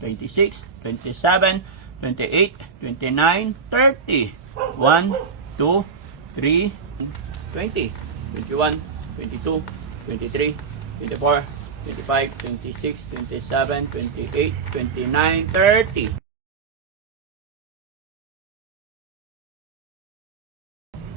26, 27, 28, 29, 30. 1, 2, 3, 20, 21, 22, 23, 24, 25, 26, 27, 28, 29, 30.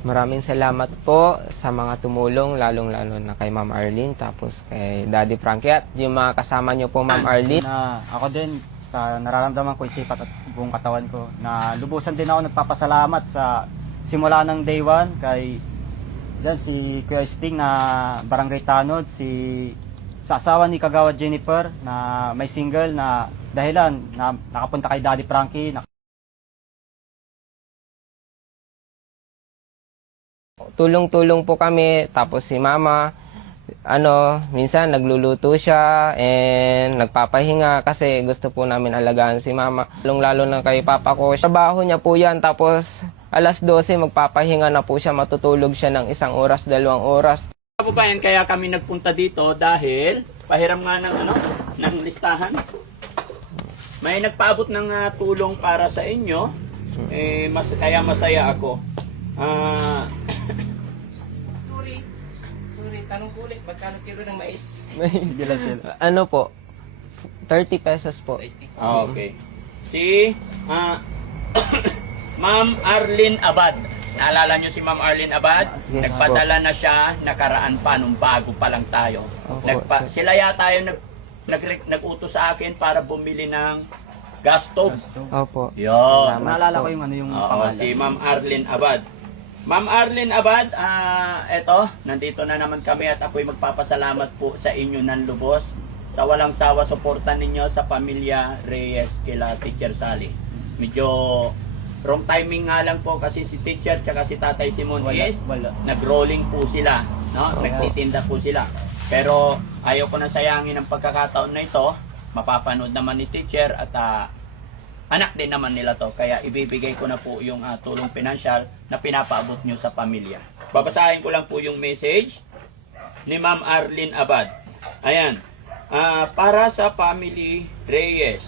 Maraming salamat po sa mga tumulong, lalong-lalo na kay Ma'am Arlene, tapos kay Daddy Frankie at yung mga kasama niyo po, Ma'am Arlene. Na ako din, sa nararamdaman ko, isipat at buong katawan ko, na lubusan din ako nagpapasalamat sa simula ng day 1 kay dyan, si Kuya Sting na Barangay Tanod, sa asawa ni Kagawad Jennifer na may single na dahilan na nakapunta kay Daddy Frankie. Tulong-tulong po kami, tapos si Mama, minsan nagluluto siya and nagpapahinga kasi gusto po namin alagaan si Mama. Lalo na kay Papa ko, trabaho niya po yan, tapos alas 12 magpapahinga na po siya, matutulog siya ng 1 oras, 2 oras. Kababayan, kaya kami nagpunta dito dahil pahiram nga ng listahan. May nagpaabot ng tulong para sa inyo. Kaya masaya ako. Sorry, tanong ko ulit, magkano kilo ng mais? Hindi lang sila. Ano po? 30 pesos po. Okay. Si Ma'am Arlene Abad. Naalala nyo si Ma'am Arlene Abad? Yes, Nagpadala na siya, nakaraan pa nung bago pa lang tayo. Opo, sir. Sila yata yung nag-utos sa akin para bumili ng gas stove. Opo. Yun. Salamat Naalala po. ko yung Oo, pangalan. si Ma'am Arlene Abad. Ma'am Arlene Abad, eto, nandito na naman kami at ako'y magpapasalamat po sa inyo ng lubos sa walang sawa suporta ninyo sa pamilya Reyes kila Teacher Sally. Medyo wrong timing nga lang po kasi si Teacher tsaka si Tatay Simon is Wala. nag-rolling po sila, no? Nagtitinda po sila. Pero ayaw ko na sayangin ang pagkakataon na ito. Mapapanood naman ni Teacher at anak din naman nila to. Kaya ibibigay ko na po yung tulong pinansyal na pinapaabot nyo sa pamilya. Babasahin ko lang po yung message ni Ma'am Arlene Abad. Ayan. Para sa family Reyes,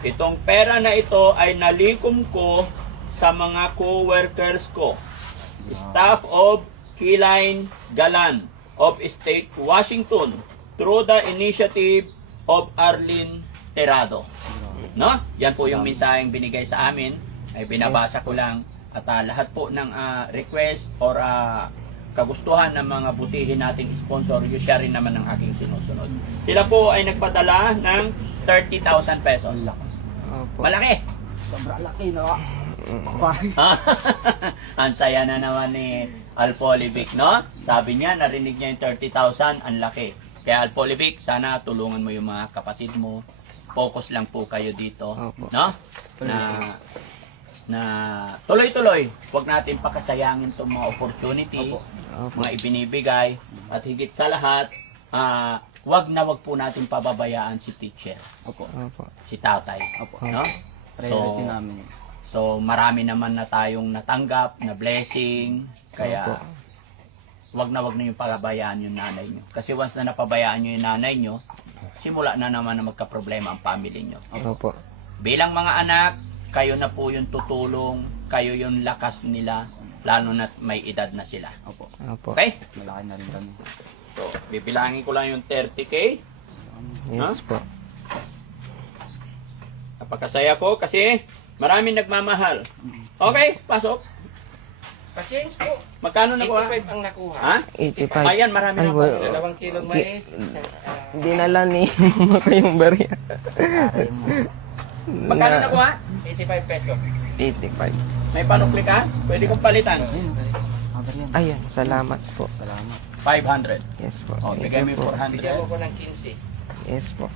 itong pera na ito ay nalikom ko sa mga co-workers ko. Staff of Kiline Galan of State Washington through the initiative of Arlene Terado. No? Yan po yung mensaheng binigay sa amin. Ay binabasa ko lang. At lahat po ng request or kagustuhan ng mga butihin nating sponsor, yung share rin naman ng aking sinusunod. Sila po ay nagpadala ng 30,000 pesos. Opo. Malaki! Sobrang laki, no? Ang saya na naman ni Alpolivic, no? Sabi niya, narinig niya yung 30,000, ang laki. Kaya Alpolivic, sana tulungan mo yung mga kapatid mo. Focus lang po kayo dito, Opo. no? Na tuloy-tuloy. Huwag natin pakasayangin itong mga opportunity, Opo. mga ibinibigay, at higit sa lahat, wag po natin pababayaan si Teacher, Opo. Opo. si Tatay, Opo. no? Priority namin. So, marami naman na tayong natanggap na blessing. Kaya, wag na yung pababayaan yung nanay nyo. Kasi once na napabayaan nyo yung nanay nyo, simula na naman na magka-problema ang family nyo. Opo. Bilang mga anak, kayo na po yung tutulong, kayo yung lakas nila, lalo na may edad na sila. Opo. Opo. Okay? Malaki na rin kami. So, bibilangin ko lang yung 30K. Yes po. Napakasaya ko kasi maraming nagmamahal. Okay, pasok. Pa-change po. Magkano nakuha? 85 ang nakuha. Ha? 85. Ayan, marami Ay, na po. well, 2 kilong mais. dinala ni Mama ko yung barya. Magkano nakuha? 85 pesos. 85. May panukli ka? Pwede kong palitan. Ayan, salamat po. Salamat. 500. Yes po. O, Thank bigay you mo po. yung Bigyan mo 400. ko ng 15. Yes po.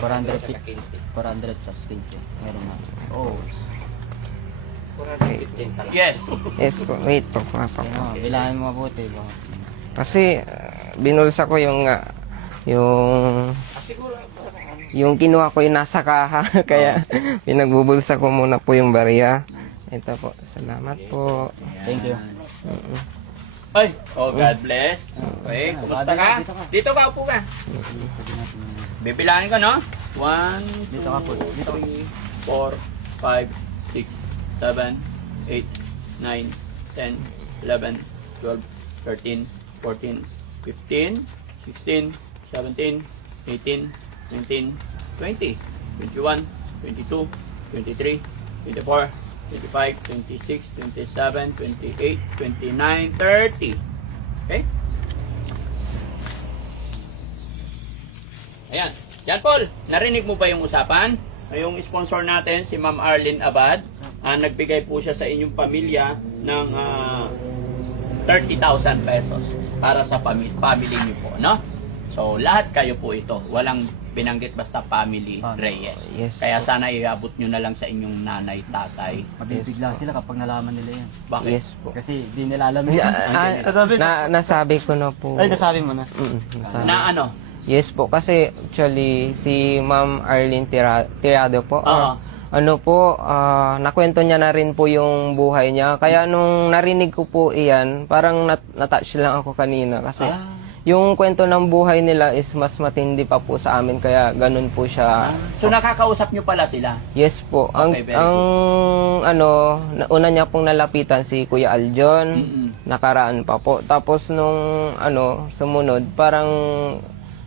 400 sa 15. 400 sa station. Meron na. Oh. 415 pala. Yes. Yes po. Wait po, Papa. Bilangin mo mabuti. Kasi binulsa ko yung Siguro, yung kinuha ko yung nasa kaha. Kaya pinagbubulsa ko muna po yung barya. Ito po. Salamat po. Thank you. Ay, oh, God bless. Okay, kumusta ka? Dito ka, upo ka. Bibilangin ko, no? 1, 2, Dito ka po. Dito. 3, 4, 5, 6, 7, 8, 9, 10, 11, 12, 13, 14, 15, 16, 17, 18, 19, 20, 21, 22, 23, 24, 25, 26, 27, 28, 29, 30. Okay? Ayan. Yan, Paul. Narinig mo ba yung usapan? Yung sponsor natin, si Ma'am Arlene Abad, nagbigay po siya sa inyong pamilya ng 30,000 pesos para sa family niyo po, no? So, lahat kayo po ito. Walang binanggit basta family Reyes. Yes Kaya po. sana iabot nyo na lang sa inyong nanay, tatay. Mabibigla sila kapag nalaman nila yan. Bakit? Yes po. Kasi di nila alam yan. Nasabi ko na po. Ay, nasabi mo na. Nasabi. Na ano? Yes po, kasi actually si Ma'am Arlene Tirado po, Oo. ano po, nakwento niya na rin po yung buhay niya. Kaya nung narinig ko po iyan, parang natouch lang ako kanina kasi yung kwento ng buhay nila is mas matindi pa po sa amin, kaya ganun po siya. So, nakakausap nyo pala sila? Yes po. Okay, very Una niya pong nalapitan si Kuya Aljon, Mm-mm. nakaraan pa po. Tapos nung sumunod, parang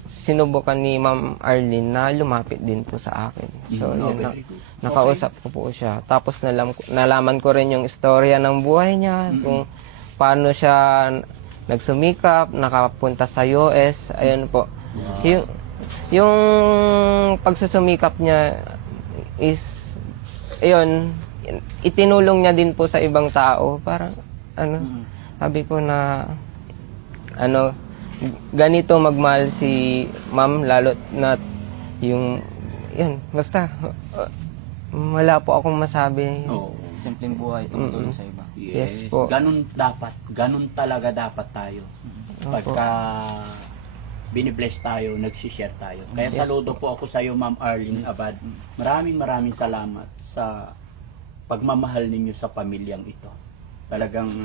sinubukan ni Ma'am Arlene na lumapit din po sa akin. So, yun, very good. nakausap ko po siya. Tapos nalaman ko rin yung istorya ng buhay niya, kung paano siya nagsumikap, nakapunta sa US, ayun po. Yung pagsusumikap niya is, ayun, itinulong niya din po sa ibang tao. Parang, sabi ko na, ganito magmahal si ma'am, lalo na yung, yun, basta, wala po akong masabi. Oo. Simpleng buhay, tumutulong sa iba. Yes po. Ganun dapat. Ganun talaga dapat tayo. Pagka binibless tayo, nagsishare tayo. Kaya Yes saludo po ako sa iyo, Ma'am Arlene Abad. Maraming salamat sa pagmamahal ninyo sa pamilyang ito. Talagang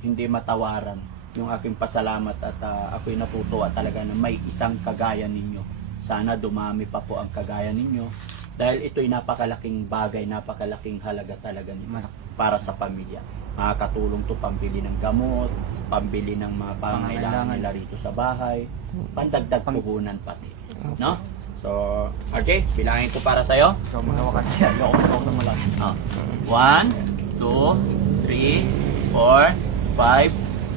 hindi matawaran yung aking pasalamat at ako'y natutuwa talaga na may isang kagaya ninyo. Sana dumami pa po ang kagaya ninyo. Dahil ito'y napakalaking bagay, napakalaking halaga talaga nito para sa pamilya. Makakatulong to pambili ng gamot, pambili ng mga pangangailangan nila rito sa bahay, pandagdag puhunan pati. No? So, RJ, bilangin ko para sa'yo. So, magawa ka na yan. Loko na mo lang. 1, 2, 3, 4, 5,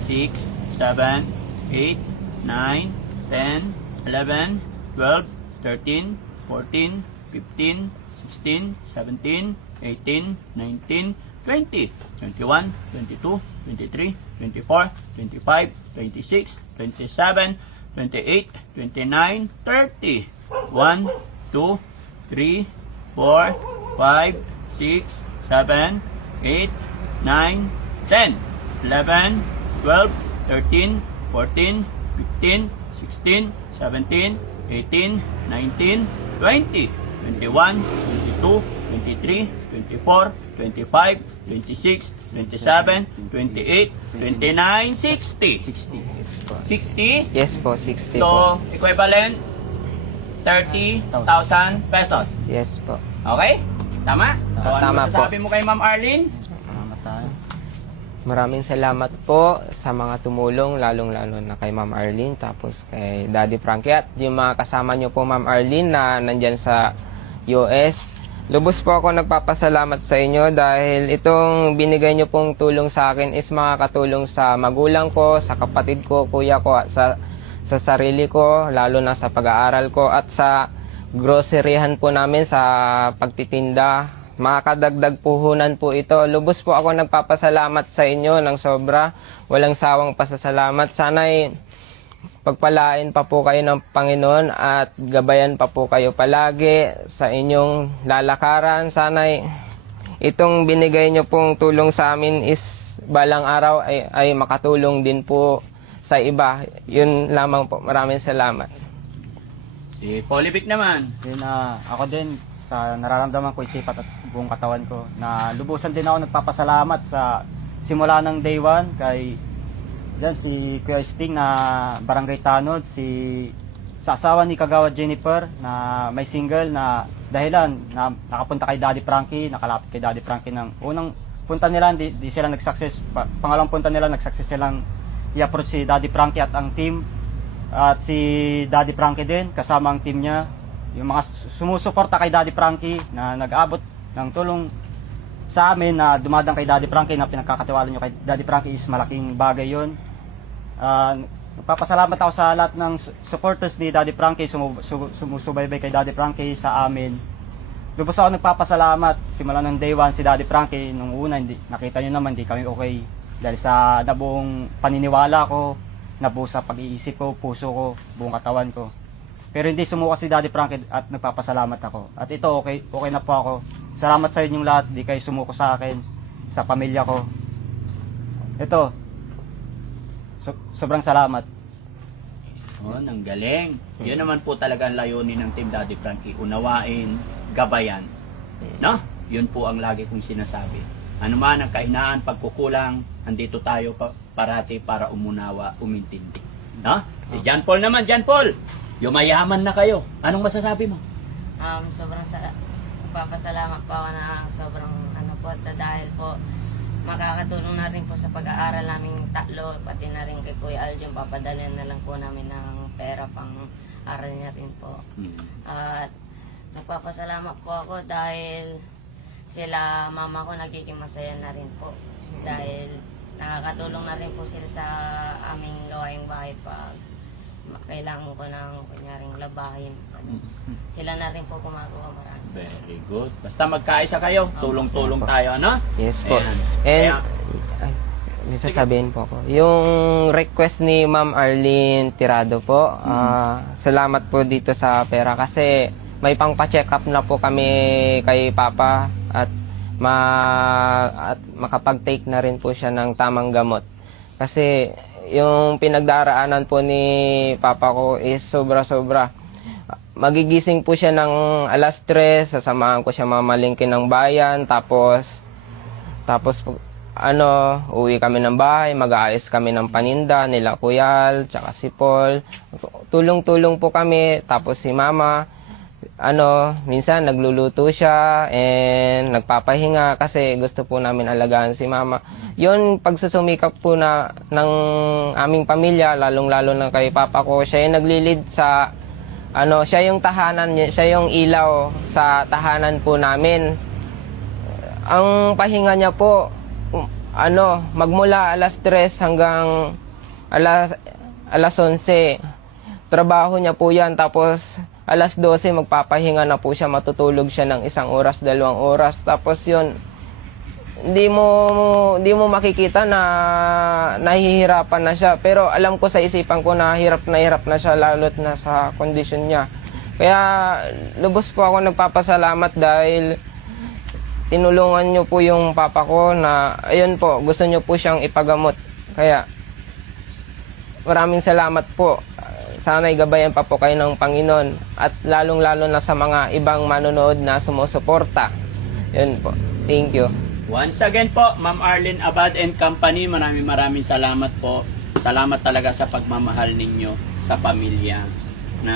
6, 7, 8, 9, 10, 11, 12, 13, 14, 15, 16, 17, 18, 19, 20, 21, 22, 23, 24, 25, 26, 27, 28, 29, 30. 1, 2, 3, 4, 5, 6, 7, 8, 9, 10, 11, 12, 13, 14, 15, 16, 17, 18, 19, 20, 21, 22, 23, 24, 25, 26, 27, 28, 29, 60. 60? Yes po, 60 po. So, equivalent 30,000 pesos. Yes po. Okay? Tama? So, ano Tama po. masasabi mo kay Ma'am Arlene? Salamat tayo. Maraming salamat po sa mga tumulong, lalong-lalo na kay Ma'am Arlene, tapos kay Daddy Frankie at yung mga kasama nyo po, Ma'am Arlene, na nandyan sa US. Lubos po ako nagpapasalamat sa inyo dahil itong binigay nyo pong tulong sa akin is makakatulong sa magulang ko, sa kapatid ko, kuya ko, at sa sarili ko, lalo na sa pag-aaral ko at sa groceryhan po namin sa pagtitinda. Makakadagdag puhunan po ito. Lubos po ako nagpapasalamat sa inyo ng sobra. Walang sawang pasasalamat. Sana'y pagpalain pa po kayo ng Panginoon at gabayan pa po kayo palagi sa inyong lalakaran. Sana'y itong binigay nyo pong tulong sa amin is balang araw ay makatulong din po sa iba. Yun lamang po. Maraming salamat. Si Polivic naman. Yun, ako din, sa nararamdaman ko, isipat at buong katawan ko, na lubusan din ako nagpapasalamat sa simula ng day 1 kay si Kuya Sting na Barangay Tanod, si sa asawa ni Kagawad Jennifer na may single na dahilan na nakapunta kay Daddy Frankie, nakalapit kay Daddy Frankie ng unang punta nila, di sila nag-success. Pangalawang punta nila, nag-success silang i-approach si Daddy Frankie at ang team. At si Daddy Frankie din, kasama ang team niya. Yung mga sumusuporta kay Daddy Frankie na nag-abot ng tulong sa amin na dumadang kay Daddy Frankie na pinagkakatiwala nyo kay Daddy Frankie is malaking bagay yun. Nagpapasalamat ako sa lahat ng supporters ni Daddy Frankie, sumusubaybay kay Daddy Frankie sa amin. Lubos ako nagpapasalamat simula ng day one si Daddy Frankie. Nung una, nakita nyo naman, hindi kami okay. Dahil sa nabuong paniniwala ko, nabuo sa pag-iisip ko, puso ko, buong katawan ko. Pero hindi sumuka si Daddy Frankie at nagpapasalamat ako. At ito, okay na po ako. Salamat sa inyong lahat, di kayo sumuko sa akin, sa pamilya ko. Ito, sobrang salamat. Oh, nang galing. Yun naman po talaga ang layunin ng Team Daddy Frankie. Unawain, gabayan. No? Yun po ang lagi kong sinasabi. Ano man ang kahinaan, pagkukulang, andito tayo parati para umunawa, umintindi. No? Si John Paul naman, John Paul! Yumayaman na kayo. Anong masasabi mo? Sobrang papasalamat po ako na sobrang dahil po makakatulong na rin po sa pag-aaral naming tatlo, pati na rin kay Kuya Aljun, papadalhan na lang po namin ng pera pang aral niya rin po. At nagpapasalamat po ako dahil sila mama ko nagiging masaya na rin po dahil nakakatulong na rin po sila sa aming gawaing bahay pag kailangan ko ng kunyaring labahin. Sila na rin po gumagawa marami. Very good. Basta magkaisa kayo, tulong-tulong tayo, ano? Yes po. Ayan. And, may sasabihin po ako. Yung request ni Ma'am Arlene Tirado po, salamat po dito sa pera kasi may pang-check up na po kami kay Papa at makapag-take na rin po siya ng tamang gamot. Kasi yung pinagdaraanan po ni Papa ko is sobra-sobra. Magigising po siya ng alas 3, sasamahan ko siya mamalingkin ng bayan, tapos uwi kami ng bahay, mag-aayos kami ng paninda nila Kuyal, tsaka si Paul. Tulong-tulong po kami, tapos si Mama, minsan nagluluto siya and nagpapahinga kasi gusto po namin alagaan si Mama. Yon pagsusumikap po na ng aming pamilya, lalong-lalo na kay Papa ko, siya yung naglilid sa siya yung tahanan, siya yung ilaw sa tahanan po namin. Ang pahinga niya po, magmula alas 3 hanggang alas 11. Trabaho niya po yan, tapos alas 12 magpapahinga na po siya, matutulog siya ng 1 oras, 2 oras. Tapos yun, hindi mo makikita na nahihirapan na siya. Pero alam ko sa isipan ko na hirap na siya, lalo't na sa kondisyon niya. Kaya lubos po ako nagpapasalamat dahil tinulungan niyo po yung papa ko na, ayun po, gusto niyo po siyang ipagamot. Kaya maraming salamat po. Sana'y gabayan pa po kayo ng Panginoon at lalong-lalo na sa mga ibang manonood na sumusuporta. Yun po. Thank you. Once again po, Ma'am Arlene Abad and Company, maraming salamat po. Salamat talaga sa pagmamahal ninyo sa pamilya na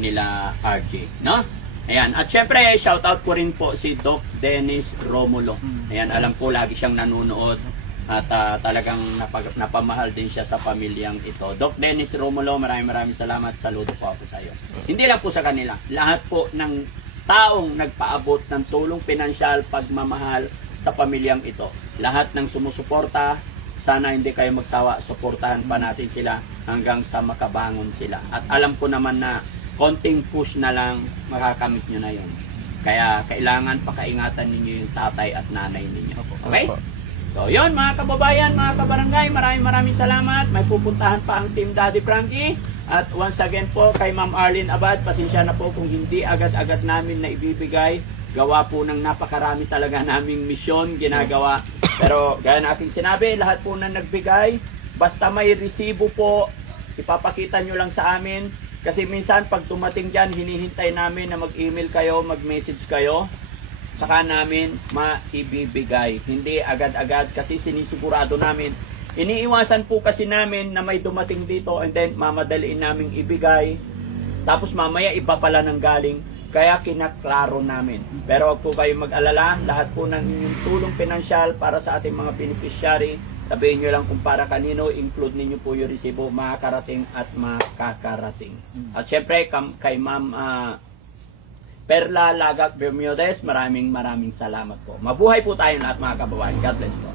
nila RJ, no? Ayan, at syempre, shout out ko rin po si Doc Dennis Romulo. Ayan, alam ko lagi siyang nanonood at talagang napamahal din siya sa pamilyang ito. Doc Dennis Romulo, maraming salamat. Saludo po ako sa iyo. Hindi lang po sa kanila, lahat po ng taong nagpaabot ng tulong pinansyal, pagmamahal sa pamilyang ito. Lahat ng sumusuporta, sana hindi kayo magsawa, suportahan pa natin sila hanggang sa makabangon sila. At alam ko naman na konting push na lang, makakamit nyo na yon. Kaya kailangan pakaingatan ninyo yung tatay at nanay ninyo. Okay? So yun mga kababayan, mga kabarangay, maraming salamat. May pupuntahan pa ang Team Daddy Frankie. At once again po kay Ma'am Arlene Abad, pasensya na po kung hindi agad-agad namin na ibibigay. Gawa po ng napakarami talaga naming misyon ginagawa. Pero gaya na aking sinabi, lahat po na nagbigay, basta may resibo po, ipapakita nyo lang sa amin. Kasi minsan pag dumating dyan, hinihintay namin na mag-email kayo, mag-message kayo. Saka namin maibibigay. Hindi agad-agad kasi sinisigurado namin. Iniiwasan po kasi namin na may dumating dito and then mamadaliin naming ibigay. Tapos mamaya iba pala ng galing, kaya kinaklaro namin. Pero wag po kayong mag-alala, lahat po ng inyong tulong pinansyal para sa ating mga beneficiary, sabihin nyo lang kung para kanino, include ninyo po yung resibo, makakarating at makakarating. At syempre, kay Ma'am Perla Lagak Bermudez, maraming salamat po. Mabuhay po tayo lahat mga kababayan. God bless po.